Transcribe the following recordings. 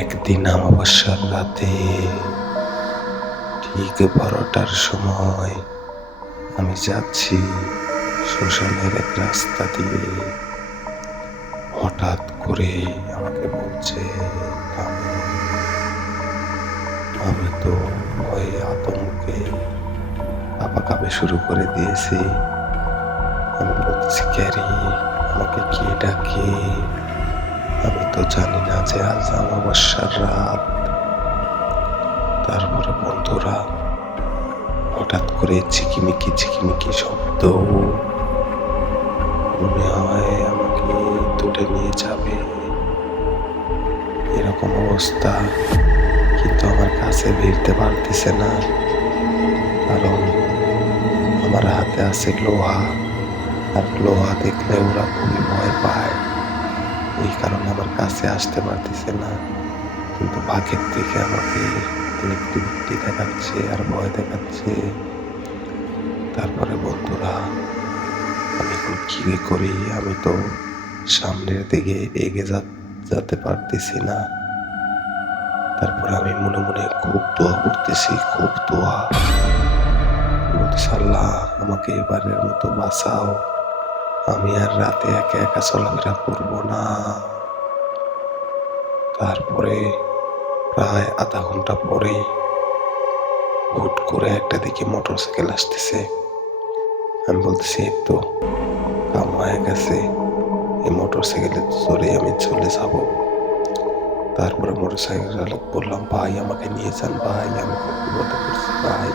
একদিন অমাবস্যার রাতে ঠিক 12টার সময় আমি যাচ্ছি শ্মশানের এক রাস্তা দিয়ে। হঠাৎ করে আমাকে বলছে থামো। আমি তো ভয়ে আতঙ্কে কাঁপাকাঁপি শুরু করে দিয়েছি। আমি বলছি ক্যারি, আমাকে কে ডাকে? আমি তো জানি না যে আজ অমাবস্যার রাত। তারপরে বন্ধুরা হঠাৎ করে ঝিকিমিকি শব্দ, মনে হয় আমাকে তুলে নিয়ে যাবে এরকম অবস্থা। কিন্তু আমার কাছে ভিড়তে পারতেছে না, কারণ আমার হাতে আছে লোহা, আর লোহা দেখলে ওরা খুবই ভয় পায়। এই কারণে আমার কাছে আসতে পারতেছে না। কিন্তু বাঘের থেকে আমাকে ইলেকট্রিসিটি দেখাচ্ছে আর ভয় দেখাচ্ছে। তারপরে বন্ধুরা আমি এখন কি করি? আমি তো সামনের দিকে এগিয়ে যেতে পারতেছি না। তারপর আমি মনে মনে খুব দোয়া করতেছি, খুব দোয়া বলতেছি, আল্লাহ আমাকে এবারের মতো বাঁচাও, আমি আর রাতে একা একা চলাফেরা করবো না। তারপরে প্রায় আধা ঘন্টা পরে হুট করে একটা দিকে মোটরসাইকেল আসতেছে। আমি বলতেছি এই তো কাম হয়ে গেছে, এই মোটরসাইকেলে চড়ে আমি চলে যাব। তারপরে মোটরসাইকেল চালক বললাম, ভাই আমাকে নিয়ে যান ভাই, আমি খুব বিপদে পড়ছি ভাই।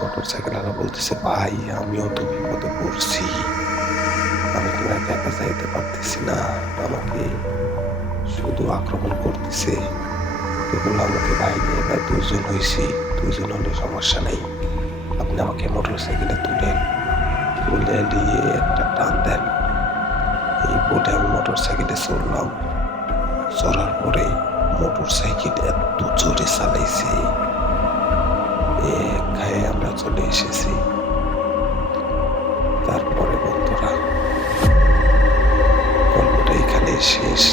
মোটরসাইকেল আলা বলতেছে, ভাই আমিও তো বিপদে পড়ছি, আমি তো একা একা যাইতে পারতেছি না, আমাকে শুধু আক্রমণ করতেছে। তো বললাম, আমাকে ভাই এবার 2জন হয়েছি, 2জন হলে সমস্যা নেই, আপনি আমাকে মোটরসাইকেলে তুলে নিয়ে একটা টান দেন। এই বলে আমি মোটরসাইকেলে চড়লাম। চড়ার পরে মোটরসাইকেল এত জোরে চালাইছে, এক গায়ে আমরা চলে এসেছি। তারপরে বন্ধুরা গল্পটা এখানে শেষ।